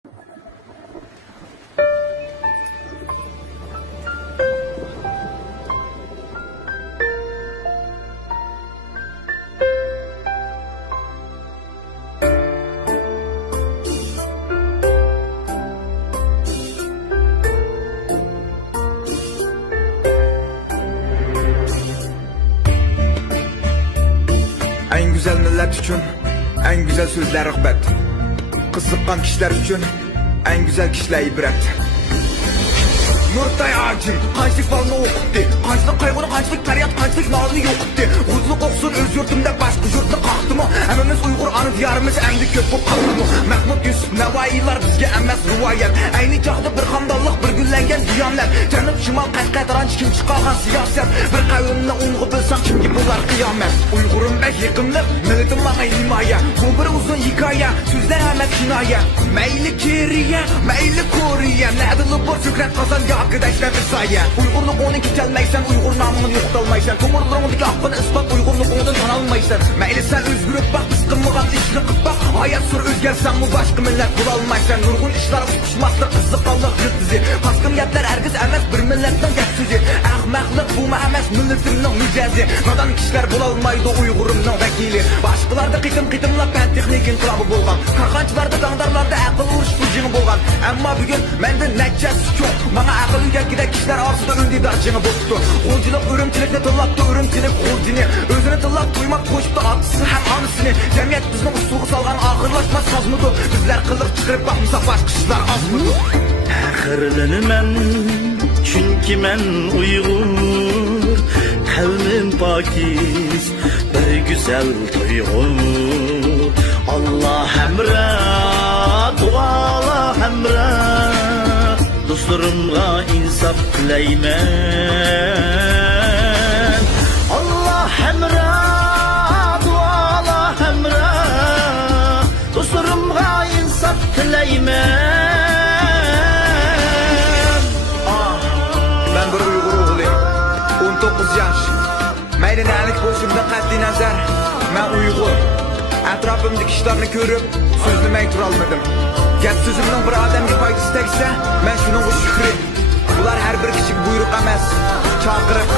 En güzel millet için en güzel sözler rağbet. Kızıqqan kişiler için en güzel kişiler ibret. Nurtay acil, qanchlik balını o'qitdi, qanchlik qayg'uni, qanchlik faryod, qanchlik nolni yo'qitdi. Huzurli o'qsin o'z yurtimda boshqa yurtni qaqdimi? Hammamiz Uyg'ur ana diyarimiz endi ko'p bo'lib qoldi. Mahmud Yusuf Navoiylar bizga emas rivoyat. Ayni chog'da bir hamdonlik, bir gullangan diyonlar. Janub shimol Qashqadaryo kim chiqargan siyosat. Bir qavmni o'ng'i bilsam kimga bo'lar qiyomat. Uyg'urim bek yiqimliq, millatim menga himoya. Bu bir uzun hikoya, so'zlar amat kinoya. Mayli Keriya, mayli Koreya, nadili bir fikrat qozon arkadaşlar bir sayı. Uygurluk onu geçelmeysen, Uygur namını yoxtalmaysan. Tomurlarındaki hakkını ispat, Uygurluk ondan tanalmaysan. Meyli sen özgürlük bak, ıskınmıqat işini qıp bak. Hayat sür özgelsen bu başka millet bulalmaysan. Nurgun işler uçuşmazdır, ızıqallık yurt bizi. Haskimiyetler ergiz emes, bir milletten gep sözü. Ahmaklık bu mu emes, milletimnin mücezi. Nadan kişiler bulalmaydı Uygurumның vekili. Başkalarda qitim-qitimlap pen texnik inkılabı bolgan. Karxançılarda, dağdarlarda akıl uruş fıcını bolgan. Ama bugün mende neccesi çok. Bana akıl ülkede kişiler arasında öndidar jini boptu. Qo'lchilik o'rimchilikni tillabdi, o'rimchilik qo'ljini. O'zini tillab to'ymab qo'shibdi otisi ham onasini. Jamiyat bizni usulga solgan oxirlashmas sozmidi. Bizlar qiliq chiqarib boqmasa boshqa ishlar ozmidi. Faxrlanaman chunki men Uyg'ur, qavmim pokiz, bir go'zal tuyg'u. Alloh hamra, duolar hamra. Dostlarımga insaf tileymen. Allah hemra, duala hemra. Dostlarımga insaf tileymen. Ben bir Uygur oğluyum, 19 yaş. Mayli nelik boşumda qat'i nazar. Ben Uygur. Etrafımdaki işlerini görüp sözlemey turalmadım. Gap sözümden bir adamga foydasi tegsa, men shuningga shukri. Bular har bir kichik buyruq emas, chaqiriq.